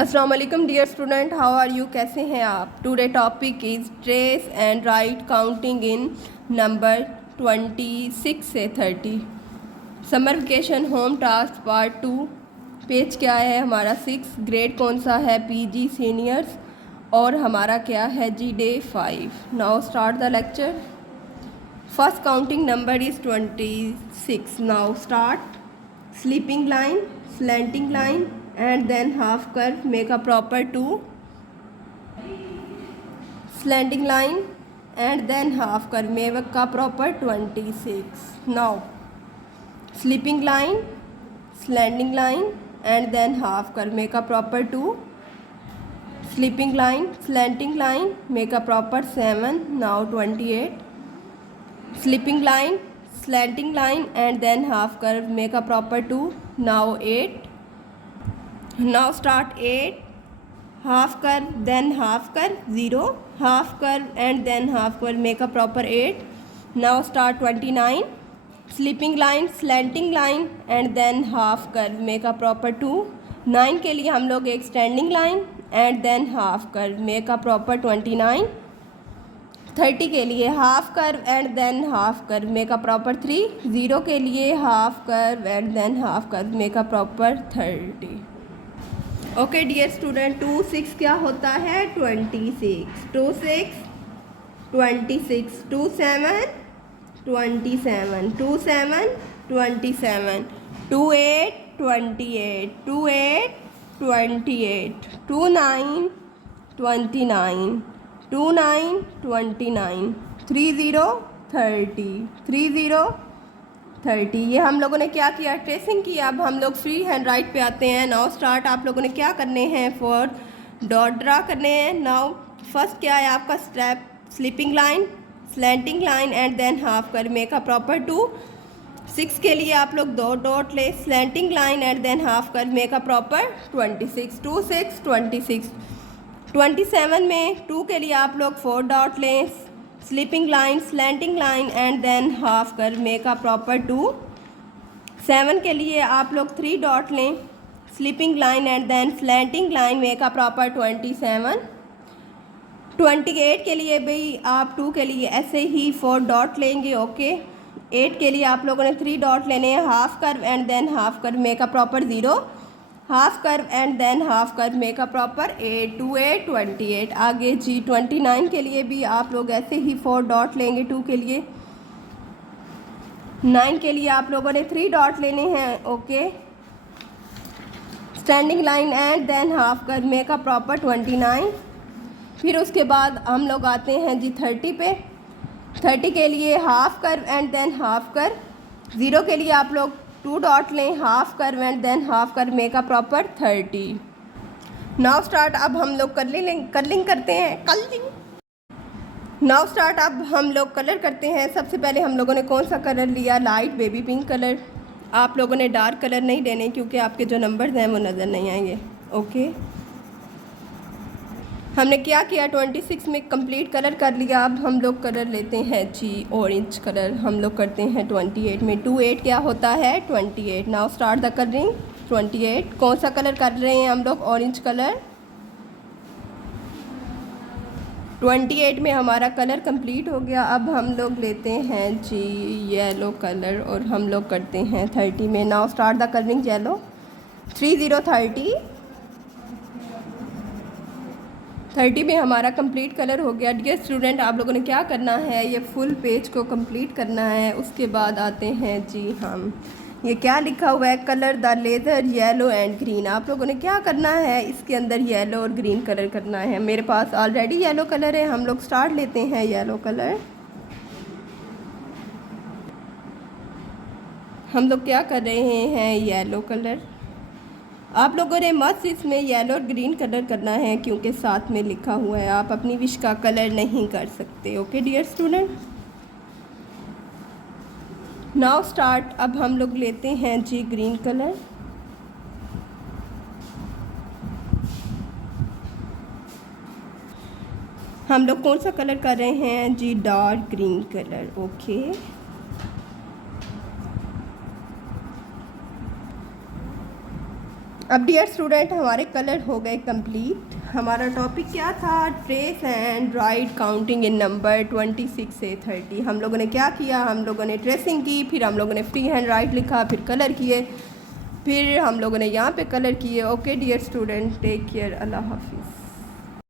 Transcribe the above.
अस्सलाम वालेकुम dear student, how are you? कैसे हैं आप? Today topic is trace and write counting in number 26 से 30। Summer vacation home task part 2। Page क्या है हमारा 6। ग्रेड कौन सा है? PG seniors. और हमारा क्या है जी? Day 5। Now start the lecture. First counting number is 26। Now start. Sleeping line, slanting line and then half curve make a proper 2. Slanting line and then half curve make a proper 26. Now sleeping line, slanting line and then half curve make a proper 2. Sleeping line, slanting line make a proper 7. Now 28. Sleeping line, slanting line and then half curve make a proper 2. Now 8. Now start 8. Half curve then half curve 0. Half curve and then half curve make a proper 8. Now start 29. Sleeping line, slanting line and then half curve make a proper 2. 9 के लिए हम लोग एक standing line and then half curve make a proper 29. 30 के लिए half curve and then half curve make a proper 3. 0 के लिए half curve and then half curve make a proper 30. Okay dear student, 2 6 क्या होता है? 26. 2 6 26. 2 7 27. 2 7 27. 2 8 28. 2 8 28. 2 9 29. 2 9 29. 3 0 30. 3 0 30. ये हम लोगों ने क्या किया? ट्रेसिंग किया. अब हम लोग फ्री हैंड राइट पे आते हैं. Now start. आप लोगों ने क्या करने हैं? फॉर डॉट ड्रा करने हैं. नाउ फर्स्ट क्या है आपका step? Sleeping line, slanting line and then half curve make a proper 2. 6 के लिए आप लोग 2 डॉट ले. Slanting line and then half curve make a proper 26. 2 6 26. 27 में 2 के लिए आप लोग 4 डॉट लें. Sleeping line, slanting line and then half curve make a proper 2. 7 के लिए आप लोग 3 डॉट लें. Sleeping line and then slanting line make a proper 27. 28 के लिए भी आप 2 के लिए ऐसे ही 4 डॉट लेंगे. ओके. 8 के लिए आप लोगों ने 3 डॉट लेने हैं. Half curve and then half curve make a proper 0. Half curve and then half curve make a proper 8. 2 8 28. आगे जी 29 के लिए भी आप लोग ऐसे ही 4 डॉट लेंगे. 2 के लिए. 9 के लिए आप लोगों ने 3 डॉट लेने हैं. Okay. Standing line and then half curve make a proper 29. फिर उसके बाद हम लोग आते हैं जी 30 पे. 30 के लिए half curve and then half curve. 0 के लिए आप लोग 2 डॉट लें. Half curve and then half curve make a proper 30. Now start. अब हम लोग कर्लिंग करते हैं. Now start. अब हम लोग कलर करते हैं. सबसे पहले हम लोगों ने कौन सा कलर लिया? Light baby pink colour. आप लोगों ने डार्क कलर नहीं लेने क्योंकि आपके जो नंबर्स हैं वो नज़र नहीं आएंगे. ओके. हमने क्या किया? 26 में कंप्लीट कलर कर लिया. अब हम लोग कलर लेते हैं जी ऑरेंज कलर. हम लोग करते हैं 28 में. 2 8 क्या होता है? 28. Now start the colouring. 28 कौन सा कलर कर रहे हैं हम लोग? Orange colour. 28 में हमारा कलर कंप्लीट हो गया. अब हम लोग लेते हैं जी येलो कलर और हम लोग करते हैं 30 में. Now start the colouring. Yellow. 3 0 30. 30 में हमारा कंप्लीट कलर हो गया. डियर स्टूडेंट, आप लोगों ने क्या करना है? ये फुल पेज को कंप्लीट करना है. उसके बाद आते हैं जी हम. ये क्या लिखा हुआ है? Colour the leather yellow and green. आप लोगों ने क्या करना है? इसके अंदर येलो और ग्रीन कलर करना है. मेरे पास ऑलरेडी येलो कलर है. हम लोग स्टार्ट लेते हैं येलो कलर. हम लोग क्या कर रहे हैं? Yellow colour. आप लोगों ने मस्त इसमें येलो और ग्रीन कलर करना है क्योंकि साथ में लिखा हुआ है. आप अपनी विश का कलर नहीं कर सकते. Okay dear student. Now start. अब हम लोग लेते हैं जी ग्रीन कलर. हम लोग कौन सा कलर कर रहे हैं जी? Dark green colour. ओके. अब डियर स्टूडेंट हमारे कलर हो गए कंप्लीट। हमारा टॉपिक क्या था? Trace and write counting in number 26 से 30। हम लोगों ने क्या किया? हम लोगों ने ट्रेसिंग की, फिर हम लोगों ने फ्री हैंड राइट लिखा, फिर कलर किए, फिर हम लोगों ने यहाँ पे कलर किए। Okay dear student, take care, अल्लाह हाफिज़।